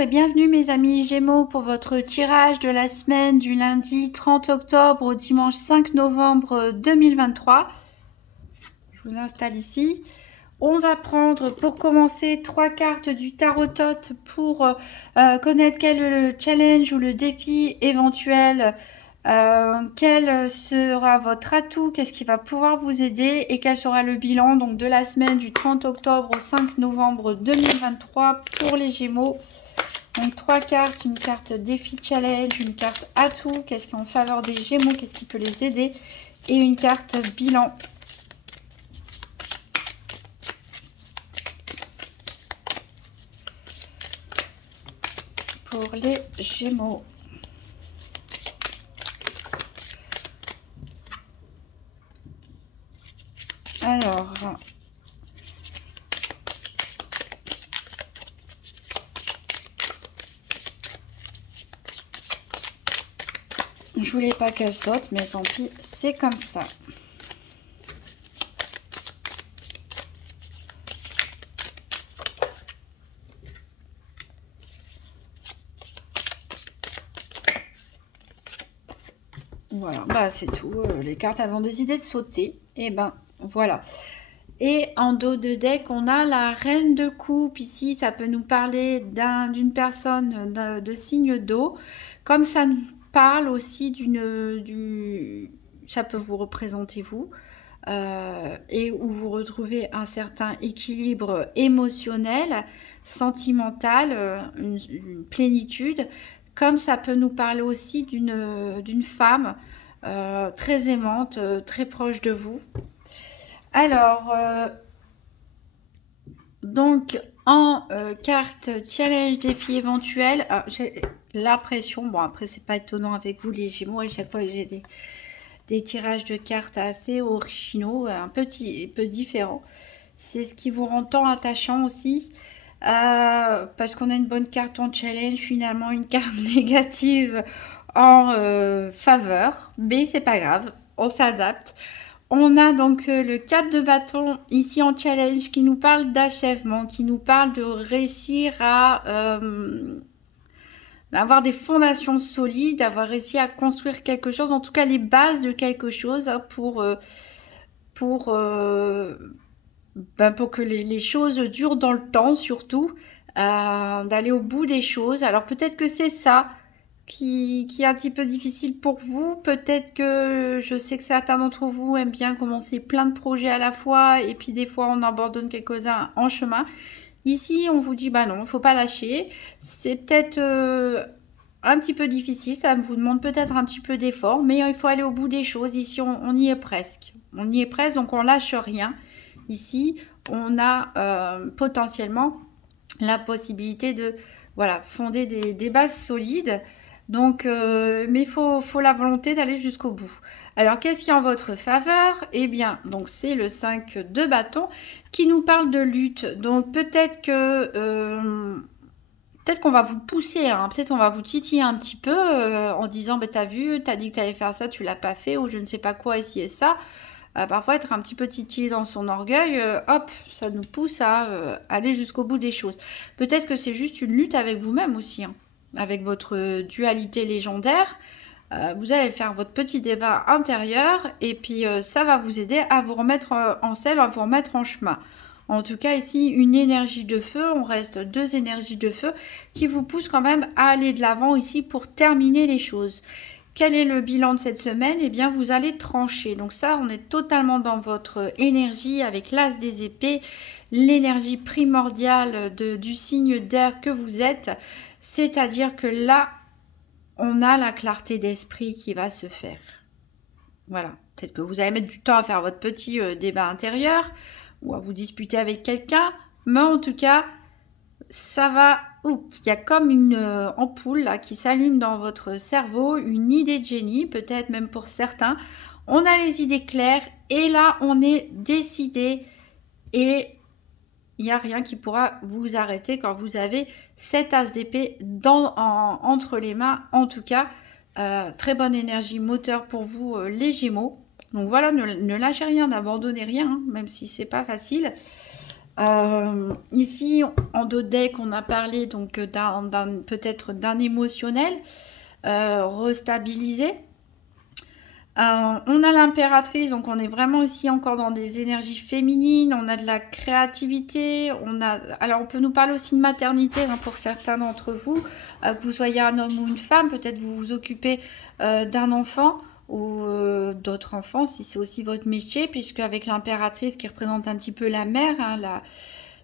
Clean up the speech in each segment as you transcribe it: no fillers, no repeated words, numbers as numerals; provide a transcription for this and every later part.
et bienvenue mes amis Gémeaux pour votre tirage de la semaine du lundi 30 octobre au dimanche 5 novembre 2023. Je vous installe ici. On va prendre pour commencer 3 cartes du tarot-tot pour connaître quel est le challenge ou le défi éventuel. Quel sera votre atout, qu'est-ce qui va pouvoir vous aider et quel sera le bilan donc de la semaine du 30 octobre au 5 novembre 2023 pour les Gémeaux. Donc 3 cartes, une carte défi challenge, une carte atout, qu'est-ce qui est en faveur des Gémeaux, qu'est-ce qui peut les aider, et une carte bilan. Pour les Gémeaux. Alors, je voulais pas qu'elle saute, mais tant pis, c'est comme ça. Voilà, bah c'est tout. Les cartes, elles ont décidé de sauter. Et ben voilà. Et en dos de deck, on a la reine de coupe. Ici, ça peut nous parler d'une personne de signe d'eau. Comme ça nous parle aussi ça peut vous représenter vous. Et où vous retrouvez un certain équilibre émotionnel, sentimental, une plénitude. Comme ça peut nous parler aussi d'une femme très aimante, très proche de vous. Alors, donc en carte challenge défi éventuel, j'ai l'impression, bon après c'est pas étonnant avec vous les Gémeaux, à chaque fois j'ai des tirages de cartes assez originaux, un petit peu différents. C'est ce qui vous rend tant attachant aussi. Parce qu'on a une bonne carte en challenge, finalement une carte négative en faveur, mais c'est pas grave, on s'adapte. On a donc le 4 de bâton ici en challenge qui nous parle d'achèvement, qui nous parle de réussir à avoir des fondations solides, d'avoir réussi à construire quelque chose, en tout cas les bases de quelque chose hein, pour que les choses durent dans le temps surtout, d'aller au bout des choses. Alors peut-être que c'est ça qui est un petit peu difficile pour vous. Peut-être que je sais que certains d'entre vous aiment bien commencer plein de projets à la fois et puis des fois on abandonne quelques-uns en chemin. Ici on vous dit bah non, il ne faut pas lâcher. C'est peut-être un petit peu difficile, ça vous demande peut-être un petit peu d'effort, mais il faut aller au bout des choses. Ici on y est presque. On y est presque, donc on lâche rien. Ici, on a potentiellement la possibilité de fonder des bases solides. Donc, mais il faut la volonté d'aller jusqu'au bout. Alors, qu'est-ce qui est en votre faveur? Eh bien, donc c'est le 5 de bâton qui nous parle de lutte. Donc, peut-être qu'on va vous pousser, hein. Peut-être on va vous titiller un petit peu en disant, bah, t'as vu, t'as dit que t'allais faire ça, tu l'as pas fait, ou je ne sais pas quoi, ici et ça. Parfois être un petit peu titillé dans son orgueil, hop, ça nous pousse à aller jusqu'au bout des choses. Peut-être que c'est juste une lutte avec vous-même aussi, hein, avec votre dualité légendaire. Vous allez faire votre petit débat intérieur et puis ça va vous aider à vous remettre en selle, à vous remettre en chemin. En tout cas, ici, une énergie de feu, on reste 2 énergies de feu qui vous poussent quand même à aller de l'avant ici pour terminer les choses. Quel est le bilan de cette semaine? Eh bien, vous allez trancher. Donc ça, on est totalement dans votre énergie avec l'as des épées, l'énergie primordiale du signe d'air que vous êtes. C'est-à-dire que là, on a la clarté d'esprit qui va se faire. Voilà. Peut-être que vous allez mettre du temps à faire votre petit débat intérieur ou à vous disputer avec quelqu'un. Mais en tout cas, ça va... Il y a comme une ampoule là, qui s'allume dans votre cerveau, une idée de génie, peut-être même pour certains. On a les idées claires et là, on est décidé et il n'y a rien qui pourra vous arrêter quand vous avez cet as d'épée entre les mains. En tout cas, très bonne énergie moteur pour vous, les Gémeaux. Donc voilà, ne lâchez rien, n'abandonnez rien, hein, même si c'est pas facile. Ici, en dos de deck, on a parlé donc peut-être d'un émotionnel restabilisé. On a l'impératrice, donc on est vraiment ici encore dans des énergies féminines, on a de la créativité, alors on peut nous parler aussi de maternité hein, pour certains d'entre vous, que vous soyez un homme ou une femme, peut-être vous vous occupez d'un enfant ou d'autres enfants si c'est aussi votre métier, puisque avec l'impératrice qui représente un petit peu la mère, hein,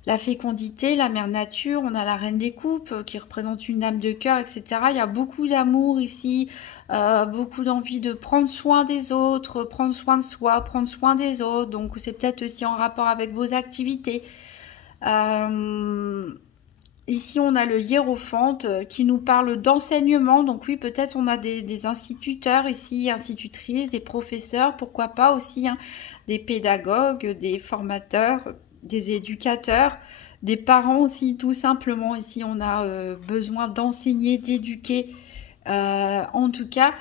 la fécondité, la mère nature, on a la reine des coupes qui représente une dame de cœur, etc. Il y a beaucoup d'amour ici, beaucoup d'envie de prendre soin des autres, prendre soin de soi, prendre soin des autres. Donc c'est peut-être aussi en rapport avec vos activités. Ici on a le hiérophante qui nous parle d'enseignement. Donc oui, peut-être on a des instituteurs ici, institutrices, des professeurs, pourquoi pas aussi, hein, des pédagogues, des formateurs, des éducateurs, des parents aussi, tout simplement. Ici, on a besoin d'enseigner, d'éduquer. En tout cas,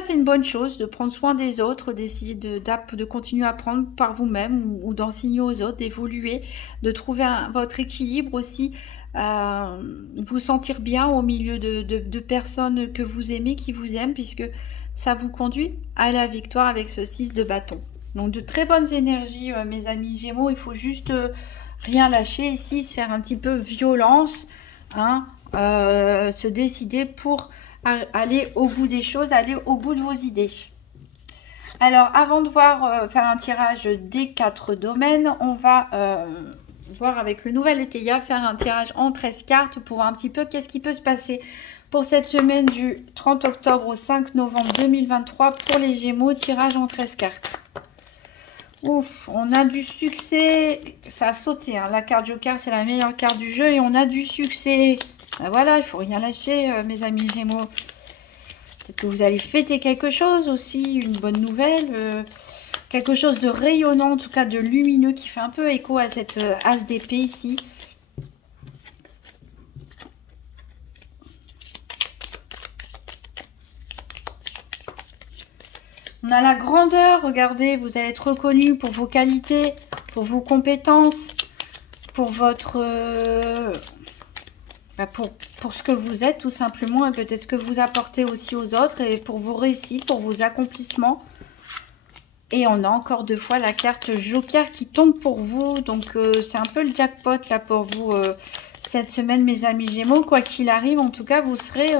c'est une bonne chose de prendre soin des autres, d'essayer de continuer à apprendre par vous-même ou d'enseigner aux autres, d'évoluer, de trouver votre équilibre aussi. Vous sentir bien au milieu de personnes que vous aimez, qui vous aiment, puisque ça vous conduit à la victoire avec ce 6 de bâton. Donc de très bonnes énergies, mes amis Gémeaux. Il faut juste rien lâcher ici, se faire un petit peu violence, hein, se décider pour aller au bout des choses, aller au bout de vos idées. Alors avant de faire un tirage des 4 domaines, on va voir avec le nouvel Étéia, faire un tirage en 13 cartes pour voir un petit peu qu'est-ce qui peut se passer pour cette semaine du 30 octobre au 5 novembre 2023 pour les Gémeaux, tirage en 13 cartes. Ouf, on a du succès. Ça a sauté, hein. La carte Joker, c'est la meilleure carte du jeu et on a du succès. Ben voilà, il faut rien lâcher, mes amis Gémeaux. Peut-être que vous allez fêter quelque chose aussi, une bonne nouvelle. Quelque chose de rayonnant, en tout cas de lumineux, qui fait un peu écho à cette as d'épée ici. On a la grandeur, regardez, vous allez être reconnu pour vos qualités, pour vos compétences, pour votre... pour ce que vous êtes tout simplement, et peut-être ce que vous apportez aussi aux autres, et pour vos réussites, pour vos accomplissements. Et on a encore 2 fois la carte Joker qui tombe pour vous, donc c'est un peu le jackpot là pour vous cette semaine, mes amis Gémeaux. Quoi qu'il arrive, en tout cas, vous serez...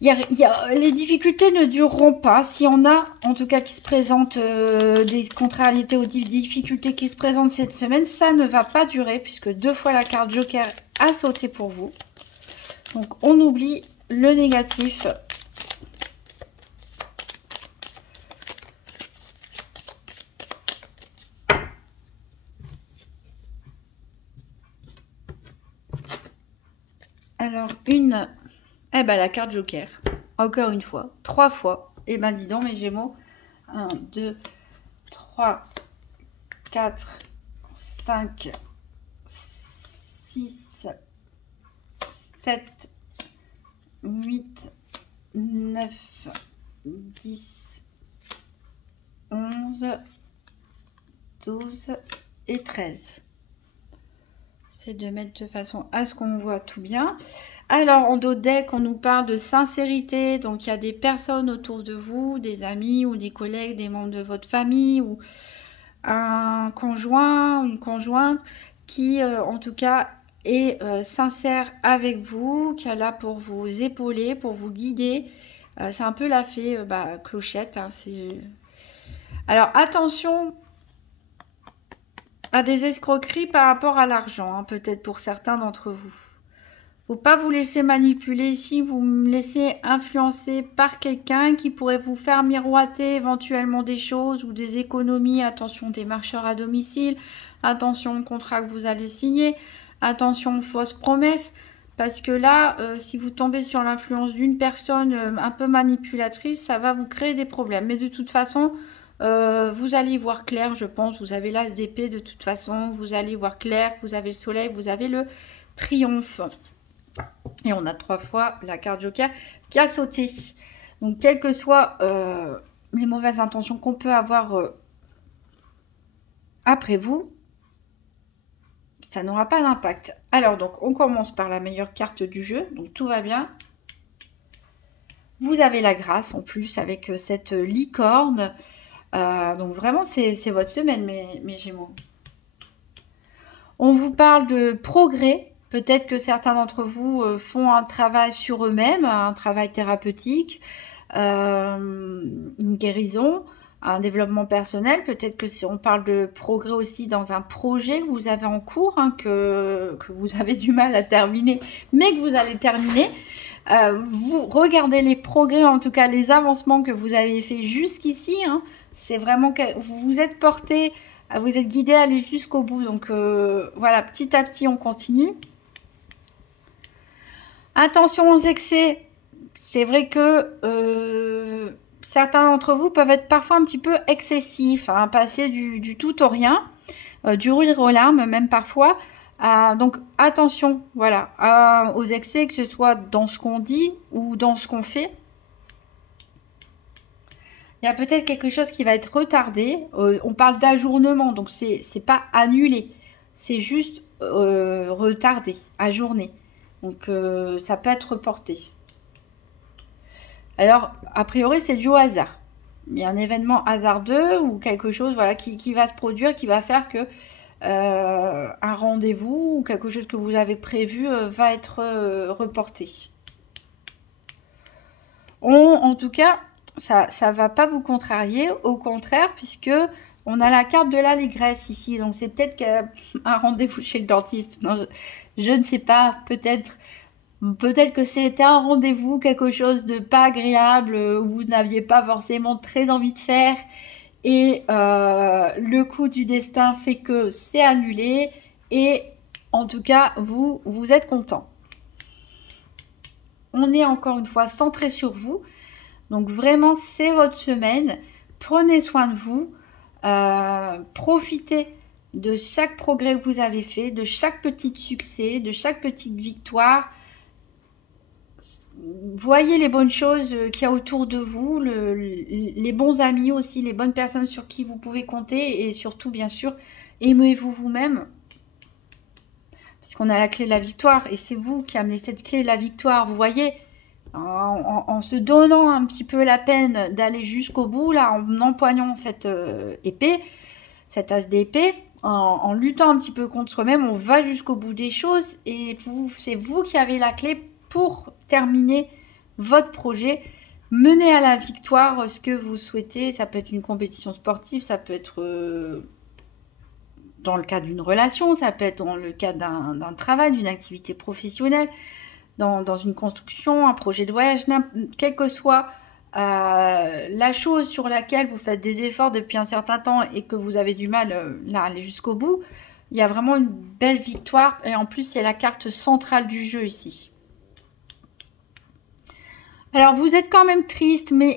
les difficultés ne dureront pas. Si on a, en tout cas, qui se présentent des contrariétés ou des difficultés qui se présentent cette semaine, ça ne va pas durer puisque 2 fois la carte Joker a sauté pour vous. Donc, on oublie le négatif. Alors, la carte Joker. Encore une fois. 3 fois. Eh ben, dis donc, mes Gémeaux. 1, 2, 3, 4, 5, 6, 7, 8, 9, 10, 11, 12 et 13. C'est de mettre de façon à ce qu'on voit tout bien. Alors, en dos de deck, on nous parle de sincérité. Donc, il y a des personnes autour de vous, des amis ou des collègues, des membres de votre famille ou un conjoint ou une conjointe qui, en tout cas, est sincère avec vous, qui est là pour vous épauler, pour vous guider. C'est un peu la fée Clochette. Hein, alors, attention à des escroqueries par rapport à l'argent, hein, peut-être pour certains d'entre vous. Faut pas vous laisser manipuler ici, vous me laissez influencer par quelqu'un qui pourrait vous faire miroiter éventuellement des choses ou des économies. Attention des marcheurs à domicile, attention au contrat que vous allez signer, attention aux fausses promesses. Parce que là, si vous tombez sur l'influence d'une personne un peu manipulatrice, ça va vous créer des problèmes. Mais de toute façon, vous allez y voir clair, je pense. Vous avez l'as d'épée de toute façon. Vous allez y voir clair. Vous avez le soleil, vous avez le triomphe. Et on a 3 fois la carte Joker qui a sauté. Donc, quelles que soient les mauvaises intentions qu'on peut avoir après vous, ça n'aura pas d'impact. Alors, donc, on commence par la meilleure carte du jeu. Donc, tout va bien. Vous avez la grâce en plus avec cette licorne. Donc, vraiment, c'est votre semaine, mes Gémeaux. On vous parle de progrès. Peut-être que certains d'entre vous font un travail sur eux-mêmes, un travail thérapeutique, une guérison, un développement personnel. Peut-être que si on parle de progrès aussi dans un projet que vous avez en cours, hein, que vous avez du mal à terminer, mais que vous allez terminer. Vous regardez les progrès, en tout cas les avancements que vous avez fait jusqu'ici. Hein. C'est vraiment que vous vous êtes porté, vous êtes guidé à aller jusqu'au bout. Donc voilà, petit à petit, on continue. Attention aux excès. C'est vrai que certains d'entre vous peuvent être parfois un petit peu excessifs, hein, passer du tout au rien, du rire aux larmes même parfois. Donc attention, voilà, aux excès, que ce soit dans ce qu'on dit ou dans ce qu'on fait. Il y a peut-être quelque chose qui va être retardé. On parle d'ajournement, donc c'est pas annulé, c'est juste retardé, ajourné. Donc ça peut être reporté. Alors, a priori, c'est dû au hasard. Il y a un événement hasardeux ou quelque chose voilà, qui va se produire, qui va faire que un rendez-vous ou quelque chose que vous avez prévu va être reporté. En tout cas, ça ne va pas vous contrarier, au contraire, puisque on a la carte de l'allégresse ici. Donc, c'est peut-être un rendez-vous chez le dentiste. Non, je ne sais pas, peut-être que c'était un rendez-vous, quelque chose de pas agréable, où vous n'aviez pas forcément très envie de faire. Et le coup du destin fait que c'est annulé. Et en tout cas, vous êtes content. On est encore une fois centré sur vous. Donc vraiment, c'est votre semaine. Prenez soin de vous. Profitez de chaque progrès que vous avez fait, de chaque petit succès, de chaque petite victoire. Voyez les bonnes choses qu'il y a autour de vous, les bons amis aussi, les bonnes personnes sur qui vous pouvez compter et surtout, bien sûr, aimez-vous vous-même. Parce qu'on a la clé de la victoire et c'est vous qui amenez cette clé de la victoire, vous voyez, en se donnant un petit peu la peine d'aller jusqu'au bout, là, en empoignant cette épée, cette as d'épée, en luttant un petit peu contre soi-même, on va jusqu'au bout des choses et c'est vous qui avez la clé pour terminer votre projet, mener à la victoire ce que vous souhaitez. Ça peut être une compétition sportive, ça peut être dans le cadre d'une relation, ça peut être dans le cadre d'un travail, d'une activité professionnelle, dans une construction, un projet de voyage, quelle que soit la chose sur laquelle vous faites des efforts depuis un certain temps et que vous avez du mal à aller jusqu'au bout. Il y a vraiment une belle victoire et en plus c'est la carte centrale du jeu ici. Alors, vous êtes quand même triste, mais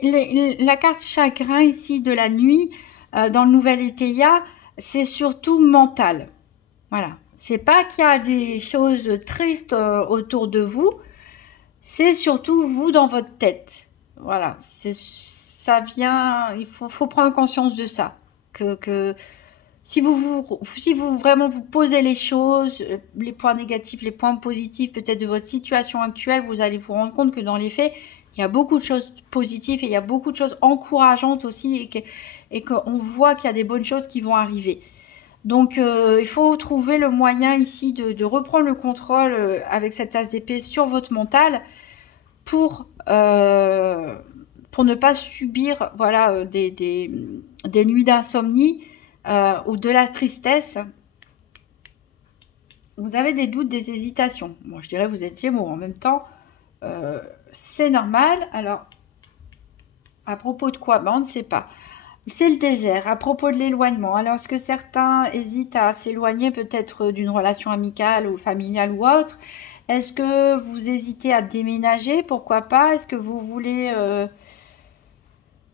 la carte chagrin ici de la nuit, dans le nouvel Étéia, c'est surtout mental. Voilà. C'est pas qu'il y a des choses tristes autour de vous, c'est surtout vous dans votre tête. Voilà. Ça vient, il faut prendre conscience de ça. Que si vous vraiment vous posez les choses, les points négatifs, les points positifs peut-être de votre situation actuelle, vous allez vous rendre compte que dans les faits, il y a beaucoup de choses positives et il y a beaucoup de choses encourageantes aussi et qu'on voit qu'il y a des bonnes choses qui vont arriver. Donc, il faut trouver le moyen ici de reprendre le contrôle avec cette as d'épée sur votre mental pour ne pas subir voilà, des nuits d'insomnie ou de la tristesse. Vous avez des doutes, des hésitations. Bon, je dirais que vous êtes Gémeaux en même temps. C'est normal. Alors, à propos de quoi? Ben, on ne sait pas. C'est le désert. À propos de l'éloignement. Alors, est-ce que certains hésitent à s'éloigner peut-être d'une relation amicale ou familiale ou autre? Est-ce que vous hésitez à déménager? Pourquoi pas? Est-ce que vous voulez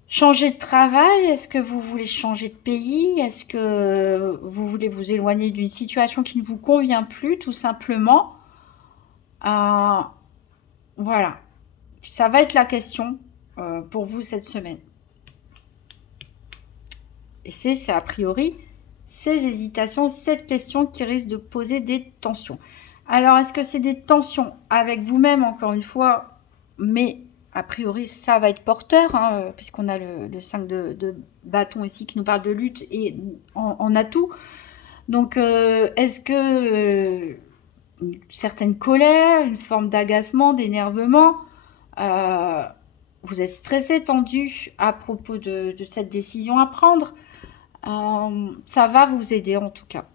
changer de travail? Est-ce que vous voulez changer de pays? Est-ce que vous voulez vous éloigner d'une situation qui ne vous convient plus, tout simplement? Voilà. Ça va être la question pour vous cette semaine. Et c'est a priori, ces hésitations, cette question qui risque de poser des tensions. Alors, est-ce que c'est des tensions avec vous-même, encore une fois, mais a priori, ça va être porteur, hein, puisqu'on a le 5 de bâton ici qui nous parle de lutte et en atout. Donc, est-ce que une certaine colère, une forme d'agacement, d'énervement, vous êtes stressé, tendu à propos de cette décision à prendre, ça va vous aider en tout cas.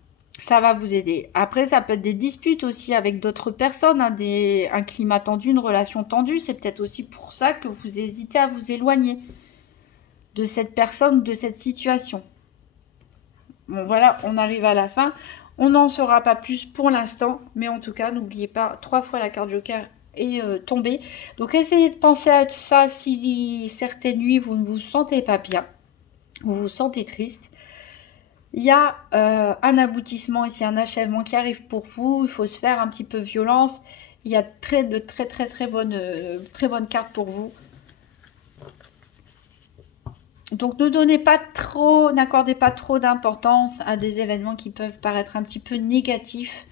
Ça va vous aider. Après, ça peut être des disputes aussi avec d'autres personnes, hein, un climat tendu, une relation tendue. C'est peut-être aussi pour ça que vous hésitez à vous éloigner de cette personne, de cette situation. Bon, voilà, on arrive à la fin. On n'en saura pas plus pour l'instant, mais en tout cas, n'oubliez pas, 3 fois la carte Joker est tombée. Donc, essayez de penser à ça si certaines nuits, vous ne vous sentez pas bien, vous vous sentez triste. Il y a un aboutissement ici, un achèvement qui arrive pour vous. Il faut se faire un petit peu violence. Il y a de très bonnes cartes pour vous. Donc ne donnez pas trop, n'accordez pas trop d'importance à des événements qui peuvent paraître un petit peu négatifs.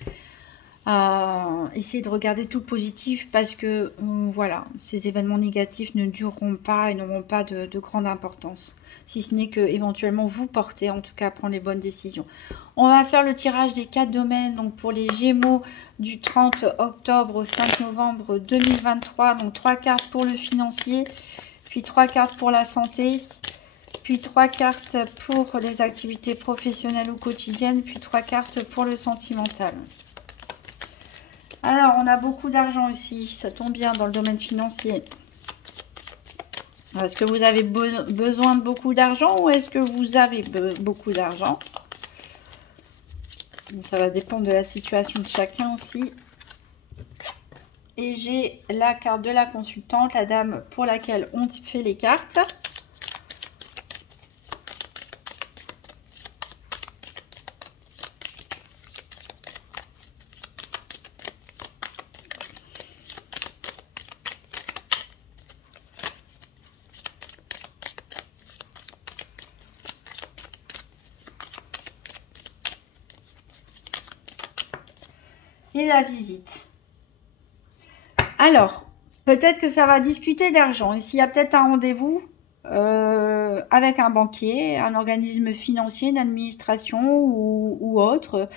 Essayez de regarder tout le positif parce que voilà, ces événements négatifs ne dureront pas et n'auront pas de grande importance. Si ce n'est que éventuellement vous portez en tout cas à prendre les bonnes décisions. On va faire le tirage des 4 domaines donc pour les Gémeaux du 30 octobre au 5 novembre 2023. Donc 3 cartes pour le financier, puis 3 cartes pour la santé, puis 3 cartes pour les activités professionnelles ou quotidiennes, puis 3 cartes pour le sentimental. Alors, on a beaucoup d'argent ici, ça tombe bien dans le domaine financier. Est-ce que vous avez besoin de beaucoup d'argent ou est-ce que vous avez beaucoup d'argent? Ça va dépendre de la situation de chacun aussi. Et j'ai la carte de la consultante, la dame pour laquelle on fait les cartes. Et la visite. Alors, peut-être que ça va discuter d'argent. Ici, il y a peut-être un rendez-vous avec un banquier, un organisme financier, une administration ou autre,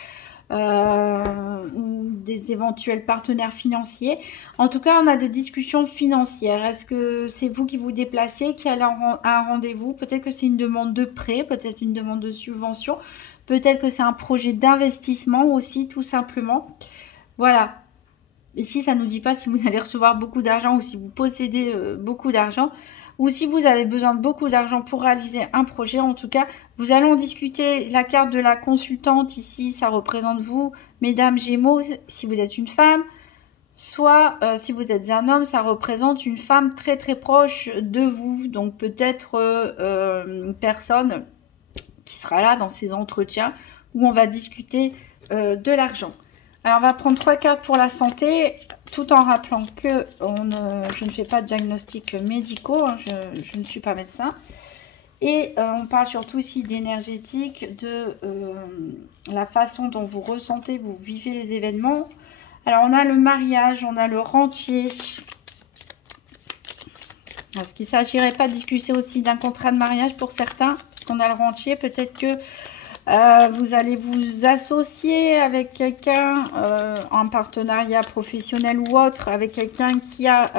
ou des éventuels partenaires financiers. En tout cas, on a des discussions financières. Est-ce que c'est vous qui vous déplacez, qui allez à un rendez-vous? Peut-être que c'est une demande de prêt, peut-être une demande de subvention, peut-être que c'est un projet d'investissement aussi, tout simplement. Voilà. Ici, ça ne nous dit pas si vous allez recevoir beaucoup d'argent ou si vous possédez beaucoup d'argent ou si vous avez besoin de beaucoup d'argent pour réaliser un projet. En tout cas, vous allons discuter la carte de la consultante. Ici, ça représente vous, mesdames Gémeaux, si vous êtes une femme. Soit, si vous êtes un homme, ça représente une femme très très proche de vous. Donc, peut-être une personne qui sera là dans ces entretiens où on va discuter de l'argent. Alors, on va prendre 3 cartes pour la santé, tout en rappelant que je ne fais pas de diagnostics médicaux, hein, je ne suis pas médecin. Et on parle surtout ici d'énergétique, de la façon dont vous ressentez, vous vivez les événements. Alors, on a le mariage, on a le rentier. Est-ce qu'il ne s'agirait pas de discuter aussi d'un contrat de mariage pour certains? Parce qu'on a le rentier, peut-être que vous allez vous associer avec quelqu'un en partenariat professionnel ou autre, avec quelqu'un qui a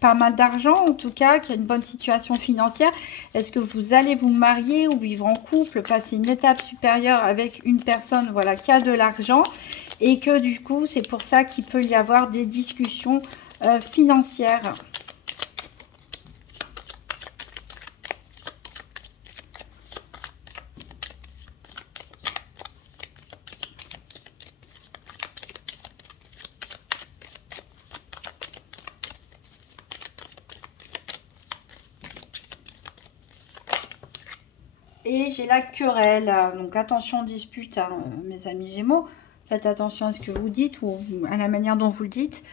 pas mal d'argent en tout cas, qui a une bonne situation financière. Est-ce que vous allez vous marier ou vivre en couple, passer une étape supérieure avec une personne voilà, qui a de l'argent et que du coup c'est pour ça qu'il peut y avoir des discussions financières. Et j'ai la querelle, donc attention dispute, hein, mes amis Gémeaux, faites attention à ce que vous dites ou à la manière dont vous le dites.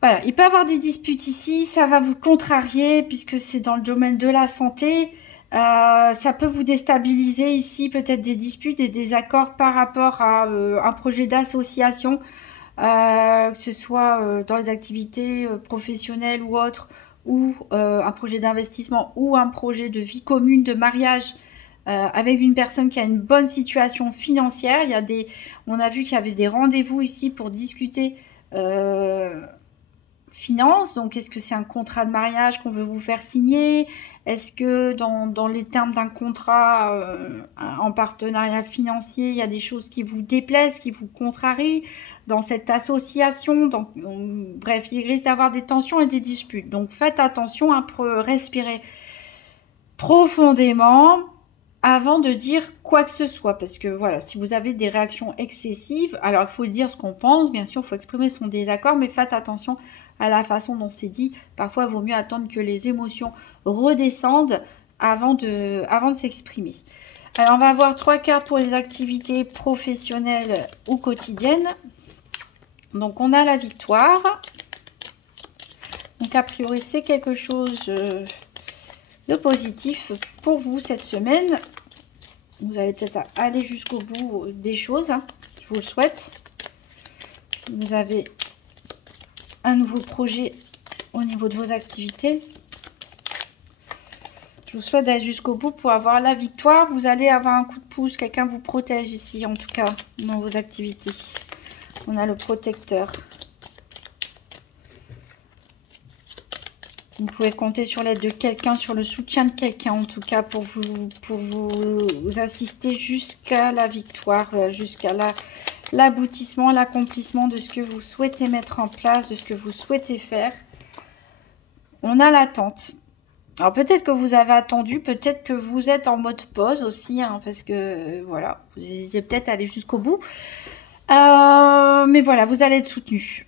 Voilà, il peut y avoir des disputes ici, ça va vous contrarier puisque c'est dans le domaine de la santé. Ça peut vous déstabiliser ici, peut-être des disputes, des désaccords par rapport à un projet d'association, que ce soit dans les activités professionnelles ou autres, ou un projet d'investissement ou un projet de vie commune, de mariage avec une personne qui a une bonne situation financière. On a vu qu'il y avait des rendez-vous ici pour discuter finances. Donc, est-ce que c'est un contrat de mariage qu'on veut vous faire signer? Est-ce que dans les termes d'un contrat en partenariat financier, il y a des choses qui vous déplaisent, qui vous contrarient dans cette association? Bref, il risque d'avoir des tensions et des disputes. Donc, faites attention à respirer profondément avant de dire quoi que ce soit, parce que voilà, si vous avez des réactions excessives, alors il faut dire ce qu'on pense, bien sûr, il faut exprimer son désaccord, mais faites attention à la façon dont c'est dit. Parfois, il vaut mieux attendre que les émotions redescendent avant de s'exprimer. Alors, on va avoir 3 cartes pour les activités professionnelles ou quotidiennes. Donc, on a la victoire. Donc, a priori, c'est quelque chose de positif pour vous cette semaine. Vous allez peut-être aller jusqu'au bout des choses, hein. Je vous le souhaite. Vous avez un nouveau projet au niveau de vos activités. Je vous souhaite d'aller jusqu'au bout pour avoir la victoire. Vous allez avoir un coup de pouce. Quelqu'un vous protège ici, en tout cas, dans vos activités. On a le protecteur. Vous pouvez compter sur l'aide de quelqu'un, sur le soutien de quelqu'un, en tout cas, pour vous assister jusqu'à la victoire, jusqu'à l'aboutissement, l'accomplissement de ce que vous souhaitez mettre en place, de ce que vous souhaitez faire. On a l'attente. Alors, peut-être que vous avez attendu, peut-être que vous êtes en mode pause aussi, hein, parce que, voilà, vous hésitez peut-être à aller jusqu'au bout. Mais voilà, vous allez être soutenu.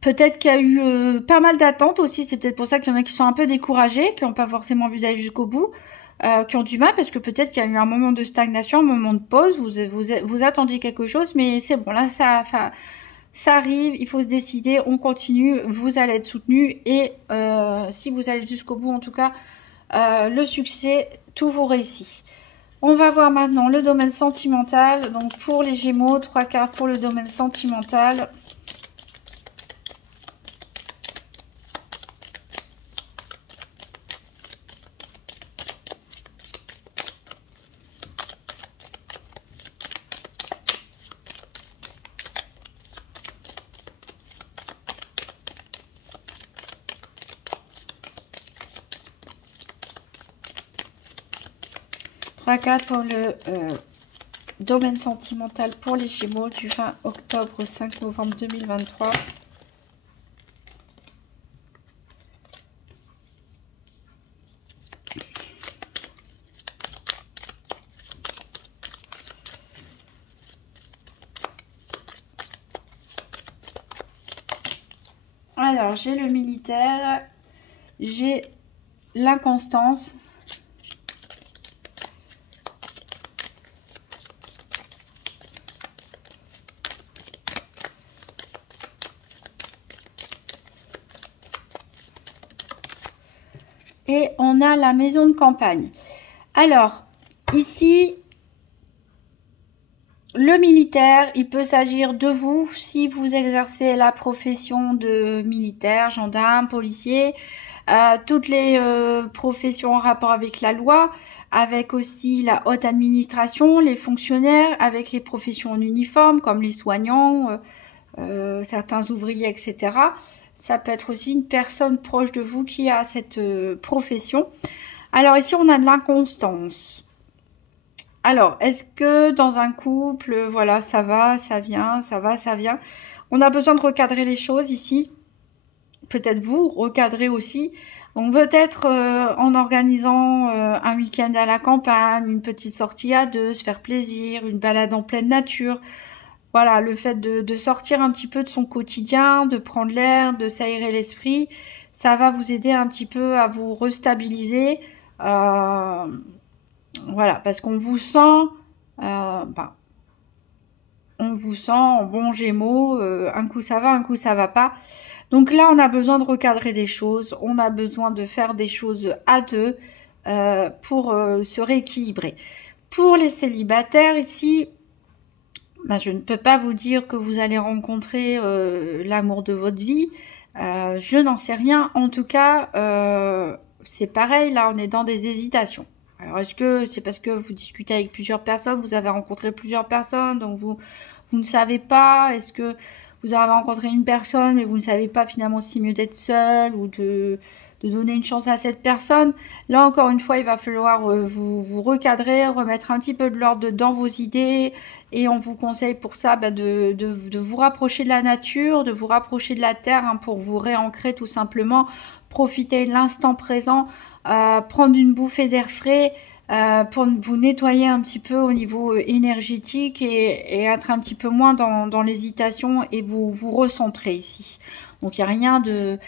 Peut-être qu'il y a eu pas mal d'attentes aussi. C'est peut-être pour ça qu'il y en a qui sont un peu découragés, qui n'ont pas forcément envie d'aller jusqu'au bout, qui ont du mal, parce que peut-être qu'il y a eu un moment de stagnation, un moment de pause. Vous attendiez quelque chose, mais c'est bon, là, ça arrive. Il faut se décider. On continue. Vous allez être soutenu. Et si vous allez jusqu'au bout, en tout cas, le succès, tout vous réussit. On va voir maintenant le domaine sentimental. Donc, pour les Gémeaux, 3 cartes pour le domaine sentimental. Pour le domaine sentimental pour les Gémeaux du 20 octobre au 5 novembre 2023. Alors, j'ai le militaire, j'ai l'inconstance. Et on a la maison de campagne. Alors, ici, le militaire, il peut s'agir de vous si vous exercez la profession de militaire, gendarme, policier, toutes les professions en rapport avec la loi, avec aussi la haute administration, les fonctionnaires, avec les professions en uniforme comme les soignants, certains ouvriers, etc. Ça peut être aussi une personne proche de vous qui a cette profession. Alors ici, on a de l'inconstance. Alors, est-ce que dans un couple, voilà, ça va, ça vient, ça va, ça vient. On a besoin de recadrer les choses ici. Peut-être vous recadrer aussi. Donc peut-être en organisant un week-end à la campagne, une petite sortie à deux, se faire plaisir, une balade en pleine nature. Voilà, le fait de sortir un petit peu de son quotidien, de prendre l'air, de s'aérer l'esprit, ça va vous aider un petit peu à vous restabiliser. Voilà, parce qu'on vous sent, on vous sent en bon Gémeaux, un coup ça va, un coup ça va pas. Donc là, on a besoin de recadrer des choses, on a besoin de faire des choses à deux. pour se rééquilibrer. Pour les célibataires ici, ben, je ne peux pas vous dire que vous allez rencontrer l'amour de votre vie. Je n'en sais rien. En tout cas, c'est pareil. Là, on est dans des hésitations. Alors, est-ce que c'est parce que vous discutez avec plusieurs personnes, vous avez rencontré plusieurs personnes, donc vous ne savez pas? Est-ce que vous avez rencontré une personne, mais vous ne savez pas finalement si c'est mieux d'être seul ou de donner une chance à cette personne? Là, encore une fois, il va falloir vous recadrer, remettre un petit peu de l'ordre dans vos idées. Et on vous conseille pour ça de vous rapprocher de la nature, de vous rapprocher de la terre hein, pour vous réancrer tout simplement, profiter de l'instant présent, prendre une bouffée d'air frais pour vous nettoyer un petit peu au niveau énergétique et être un petit peu moins dans l'hésitation et vous recentrer ici. Donc il n'y a rien de...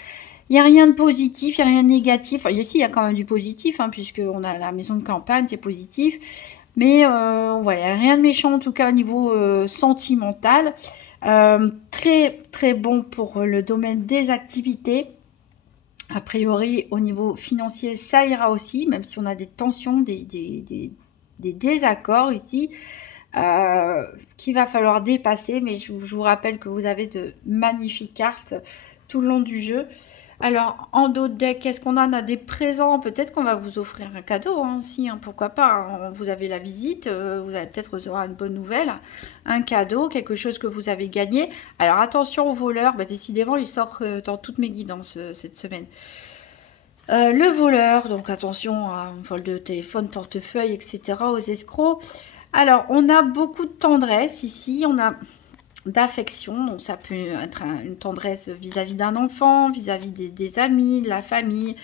Il n'y a rien de positif, il n'y a rien de négatif. Enfin, ici, il y a quand même du positif, hein, puisqu'on a la maison de campagne, c'est positif. Mais voilà, il n'y a rien de méchant, en tout cas au niveau sentimental. Très, très bon pour le domaine des activités. A priori, au niveau financier, ça ira aussi, même si on a des tensions, des désaccords ici, qu'il va falloir dépasser. Mais je vous rappelle que vous avez de magnifiques cartes tout le long du jeu. Alors, en dos de deck, qu'est-ce qu'on a? On a des présents. Peut-être qu'on va vous offrir un cadeau, hein, si, hein, pourquoi pas. Hein. Vous avez la visite, vous allez peut-être recevoir une bonne nouvelle, un cadeau, quelque chose que vous avez gagné. Alors, attention aux voleurs. Bah, décidément, il sort dans toutes mes guidances cette semaine. Le voleur, donc attention à un vol de téléphone, portefeuille, etc., aux escrocs. Alors, on a beaucoup de tendresse ici. On a... d'affection, donc ça peut être une tendresse vis-à-vis d'un enfant, vis-à-vis des amis, de la famille,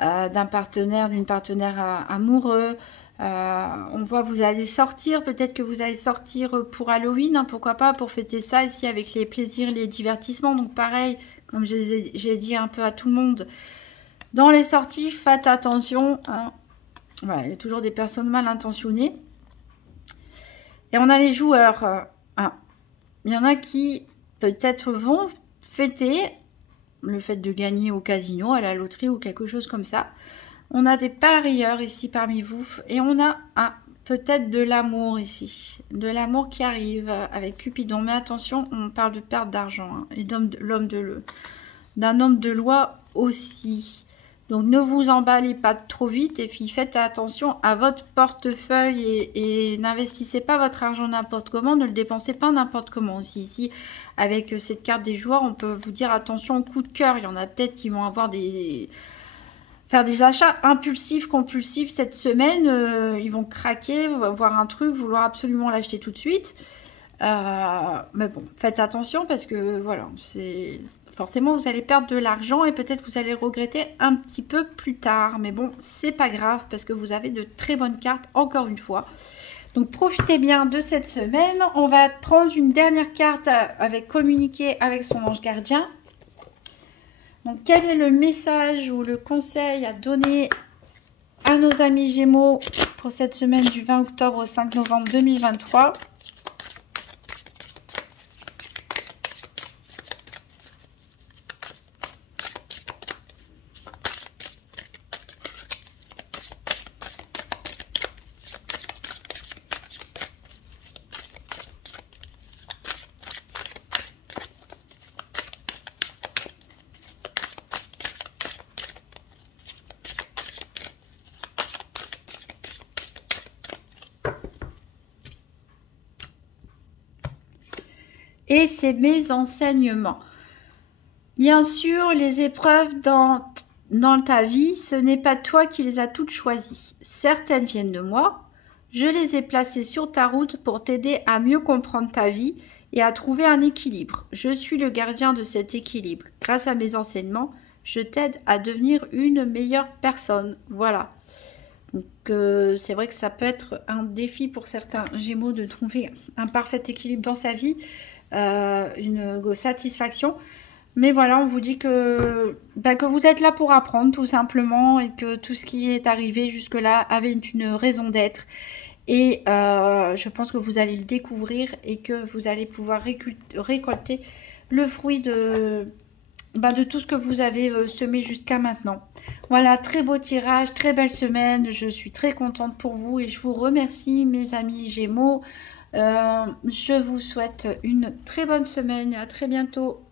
d'un partenaire, d'une partenaire amoureux. On voit vous allez sortir, peut-être que vous allez sortir pour Halloween, hein, pourquoi pas, pour fêter ça ici avec les plaisirs, les divertissements. Donc pareil, comme j'ai dit un peu à tout le monde, dans les sorties, faites attention. Hein. Voilà, il y a toujours des personnes mal intentionnées. Et on a les joueurs. Il y en a qui peut-être vont fêter le fait de gagner au casino, à la loterie ou quelque chose comme ça. On a des parieurs ici parmi vous et on a peut-être de l'amour ici. De l'amour qui arrive avec Cupidon. Mais attention, on parle de perte d'argent. Hein, et d'un homme de loi aussi. Donc ne vous emballez pas trop vite et puis faites attention à votre portefeuille et n'investissez pas votre argent n'importe comment, ne le dépensez pas n'importe comment aussi. Ici, avec cette carte des joueurs, on peut vous dire attention au coup de cœur. Il y en a peut-être qui vont avoir faire des achats impulsifs, compulsifs cette semaine. Ils vont craquer, voir un truc, vouloir absolument l'acheter tout de suite. Mais bon, faites attention parce que voilà, c'est... Forcément, vous allez perdre de l'argent et peut-être vous allez regretter un petit peu plus tard. Mais bon, c'est pas grave parce que vous avez de très bonnes cartes, encore une fois. Donc, profitez bien de cette semaine. On va prendre une dernière carte avec communiquer avec son ange gardien. Donc, quel est le message ou le conseil à donner à nos amis Gémeaux pour cette semaine du 20 octobre au 5 novembre 2023 ? Et c'est mes enseignements. Bien sûr, les épreuves dans ta vie, ce n'est pas toi qui les as toutes choisies. Certaines viennent de moi. Je les ai placées sur ta route pour t'aider à mieux comprendre ta vie et à trouver un équilibre. Je suis le gardien de cet équilibre. Grâce à mes enseignements, je t'aide à devenir une meilleure personne. Voilà. Donc, c'est vrai que ça peut être un défi pour certains Gémeaux de trouver un parfait équilibre dans sa vie. Une satisfaction, mais voilà, on vous dit que vous êtes là pour apprendre tout simplement et que tout ce qui est arrivé jusque là avait une raison d'être et je pense que vous allez le découvrir et que vous allez pouvoir récolter le fruit de bah, de tout ce que vous avez semé jusqu'à maintenant. Voilà, très beau tirage, très belle semaine. Je suis très contente pour vous et je vous remercie, mes amis Gémeaux. Je vous souhaite une très bonne semaine et à très bientôt.